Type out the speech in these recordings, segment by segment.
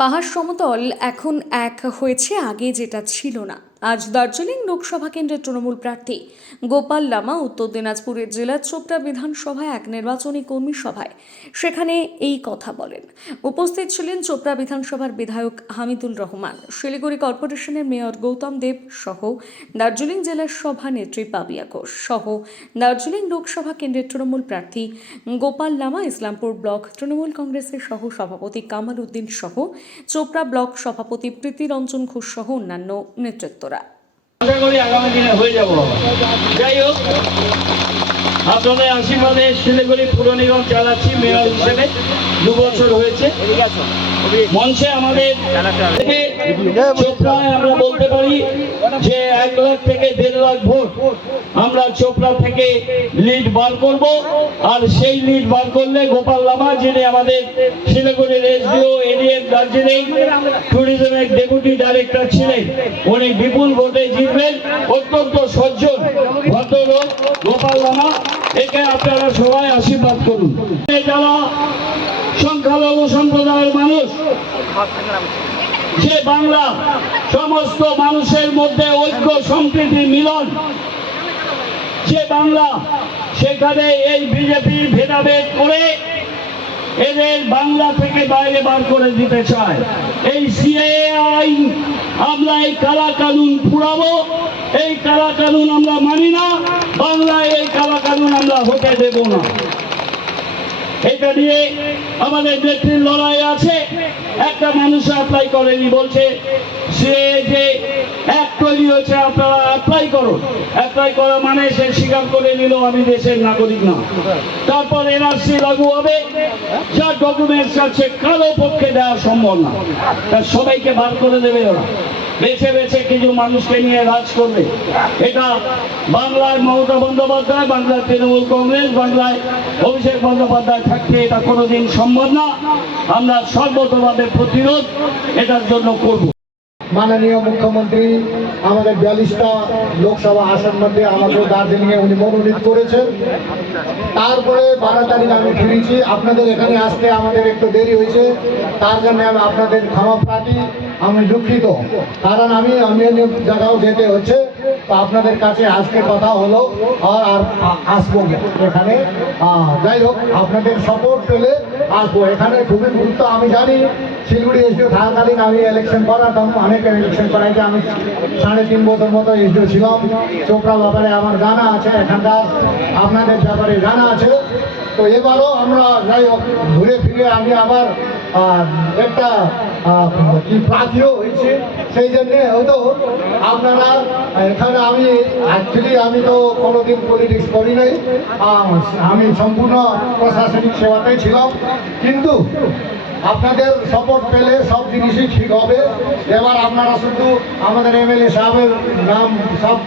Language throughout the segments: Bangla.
পাহাড় সমতল এখন এক হয়েছে, আগে যেটা ছিল না। আজ দার্জিলিং লোকসভা কেন্দ্রের তৃণমূল প্রার্থী গোপাল লামা উত্তর দিনাজপুরের জেলার চোপড়া বিধানসভায় এক নির্বাচনী কর্মী সভায় সেখানে এই কথা বলেন। উপস্থিত ছিলেন চোপড়া বিধানসভার বিধায়ক হামিদুল রহমান, শিলিগুড়ি কর্পোরেশনের মেয়র গৌতম দেব সহ দার্জিলিং জেলার সভানেত্রী পাপিয়া ঘোষ সহ দার্জিলিং লোকসভা কেন্দ্রের তৃণমূল প্রার্থী গোপাল লামা, ইসলামপুর ব্লক তৃণমূল কংগ্রেসের সহ সভাপতি কামাল উদ্দিন সহ চোপড়া ব্লক সভাপতি প্রীতি রঞ্জন ঘোষ সহ অন্যান্য নেতৃত্বরা। আশা করি আগামী দিনে হয়ে যাব। যাই হোক, আপনাদের আশীর্বাদে শিলিগুড়ি পুর নিগম চালাচ্ছি মেয়র হিসেবে 2 বছর হয়েছে। মঞ্চে আমাদের চোপড়ায় আমরা বলতে পারি যে 1 লাখ থেকে 1.5 লাখ ভোট আমরা চোপড়া থেকে লিড বার করব। আর সেই লিড বার করলে গোপাল লামা, যিনি আমাদের শিলিগুড়ির এসডিও এডিএম দার্জিলিং ট্যুরিজমের ডেপুটি ডাইরেক্টর ছিলেন, উনি বিপুল ভোটে জিতবেন। অত্যন্ত সজ্জন ভদ্রলোক গোপাল লামা, একে আপনারা সবাই আশীর্বাদ করুন। যারা সংখ্যালঘু সম্প্রদায়ের মানুষ, যে বাংলা সমস্ত মানুষের মধ্যে ঐক্য সম্প্রীতি মিলন, যে বাংলা সেখানে এই বিজেপি ভেদাভেদ করে এদের বাংলা থেকে বাইরে বার করে দিতে চায়। এই সিএএ আইন, আমরা এই কালা কানুন পুরাবো। এই কালা কানুন আমরা মানি না, বাংলায় এই কালা কানুন আমরা হতে দেব না। এটা নিয়ে আমাদের নেত্রীর লড়াই আছে। একটা মানুষ অ্যাপ্লাই করেনি, বলছে সে যে এক তৈরি হয়েছে, আপনারা অ্যাপ্লাই করো। অ্যাপ্লাই করা মানে সে স্বীকার করে নিল আমি দেশের নাগরিক না। তারপর এনআরসি লাগু হবে, যার ডকুমেন্টস আছে কারো পক্ষে দেওয়া সম্ভব না, তা সবাইকে বার করে দেবে ওরা। বেছে বেছে কিছু মানুষকে নিয়ে রাজ করবে। এটা বাংলায় মমতা বন্দ্যোপাধ্যায়, বাংলার তৃণমূল কংগ্রেস, বাংলায় অভিষেক বন্দ্যোপাধ্যায় থাকতে এটা কোনোদিন সম্ভব না। আমরা সর্বতভাবে প্রতিরোধ এটার জন্য করব। মাননীয় মুখ্যমন্ত্রী আমাদের 42টা লোকসভা আসন মধ্যে আমাকে দার্জিলিংয়ে উনি মনোনীত করেছেন। তারপরে 12 তারিখ আমি ফিরেছি। আপনাদের এখানে আসতে আমাদের একটু দেরি হয়েছে, তার জন্য আমি আপনাদের ক্ষমা প্রার্থী, আমি দুঃখিত। কারণ আমি অন্য জায়গাও যেতে হচ্ছে, তো আপনাদের কাছে আজকে কথা হলো আর আসবো এখানে। যাই হোক, আপনাদের সাপোর্ট পেলে আসবো। এখানে খুবই গুরুত্ব। আমি জানি শিলিগুড়ি এসডিও থাকাকালীন আমি ইলেকশন করাতাম, অনেক ইলেকশন করাইতে আমি 3.5 বছর মতো এসডিও ছিলাম। চোপড়া ব্যাপারে আমার জানা আছে, এখানকার আপনাদের ব্যাপারে জানা আছে। তো এবারও আমরা যাই হোক ঘুরে ফিরে আমি আবার একটা প্রার্থীও হয়েছে। সেই জন্যে হয়তো আপনারা এখানে আমি তো কোনোদিন পলিটিক্স করি নাই, আমি সম্পূর্ণ প্রশাসনিক সেবাতেই ছিলাম। কিন্তু আপনাদের সাপোর্ট পেলে সব জিনিসই ঠিক হবে। এবার আপনারা শুধু আমাদের এমএলএ সাহেবের নাম সব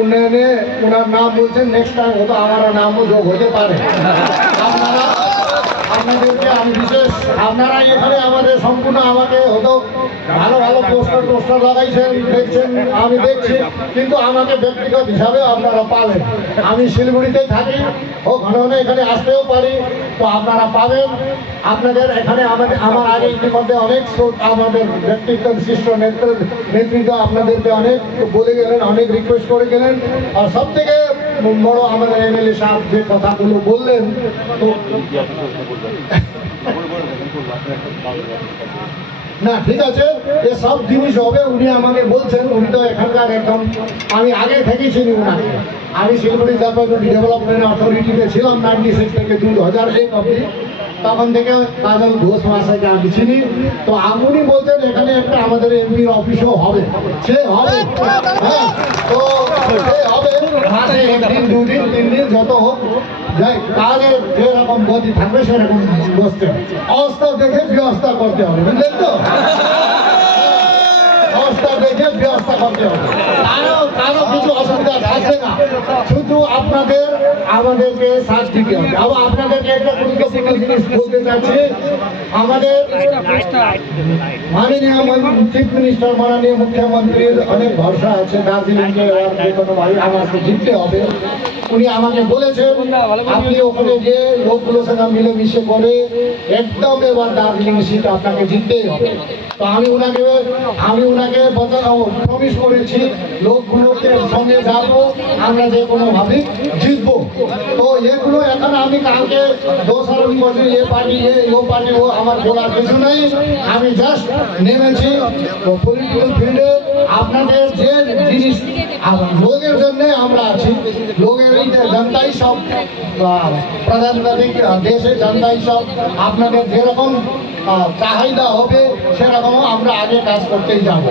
উন্নয়নে ওনার নাম বলছেন, নেক্সট টাইম হয়তো আমার নামও যোগ হতে পারে। আপনাদেরকে আমি বিশেষ, আপনারা এখানে আমাদের সম্পূর্ণ আমাকে হয়তো ভালো ভালো পোস্টার লাগাইছেন, দেখছেন, আমি দেখছি, কিন্তু আমাকে ব্যক্তিগত হিসাবে আপনারা পাবেন। আমি শিলিগুড়িতেই থাকি, ও ঘন ঘন এখানে আসতেও পারি, তো আপনারা পাবেন। আপনাদের এখানে আমার আগে ইতিমধ্যে অনেক আমাদের ব্যক্তিত্ব বিশিষ্ট নেতৃত্ব আপনাদেরকে অনেক বলে গেলেন, অনেক রিকোয়েস্ট করে গেলেন। আর সব থেকে বড় আমাদের এমএলএ সাহেব যে কথাগুলো বললেন, তো না ঠিক আছে, এসব জিনিস হবে। উনি আমাকে বলছেন, উনি তো এখানকার একদম, আমি আগে থেকেই চিনি উনাকে। আমি শিলিগুড়ি ডেভেলপমেন্ট অথরিটিতে ছিলাম 96 থেকে 2001 অব্দি, তখন থেকে কাজল ঘোষ মহাশয়কে আমি চিনি। তো উনি বলছেন এখানে একটা আমাদের এমপির অফিসও হবে, সে হবে। হ্যাঁ, তো সে হবে মাসে 1 দিন 2 দিন 3 দিন যত হোক, যাই কাজের যেরকম গতি থাকবে সেরকম বসতে হবে। অবস্থা দেখে ব্যবস্থা করতে হবে, বুঝলেন তো? অবস্থা দেখে ব্যবস্থা করতে হবে, কারো কিছু অসুবিধা থাকবে না। শুধু আমাদেরকে সাথ দিতে হবে। আবার আপনাদেরকে একটা গুরুত্বপূর্ণ জিনিস বলতে চাচ্ছি, আমাদের মাননীয় চিফ মিনিস্টার, মাননীয় মুখ্যমন্ত্রীর অনেক ভরসা আছে দার্জিলিংকে যে কোনো ভাই আমাকে জিততে হবে। উনি আমাকে বলেছেন আপনি ওখানে গিয়ে লোকগুলোর সঙ্গে মিলেমিশে করে একদম এবার দার্জিলিং সিট আপনাকে জিততেই হবে। তো আমি ওনাকে প্রমিস করেছি লোকগুলোকে সঙ্গে যাবো, আমরা যে কোনোভাবে জিতবো। তো এগুলো এখন আমি কালকে দোষারোপ করছি এ পার্টি ও পার্টি, ও আমার বলার কিছু নেই। আমি জাস্ট নেমেছি পলিটিক্যাল ফিল্ডে আপনাদের যে জিনিস লোকের জন্য আমরা আছি, লোকের জনতাই সব প্রধানমন্ত্রী দেশের জনতাই সব, আপনাদের যেরকম চাহিদা হবে সেরকম আমরা আগে কাজ করতেই যাবো।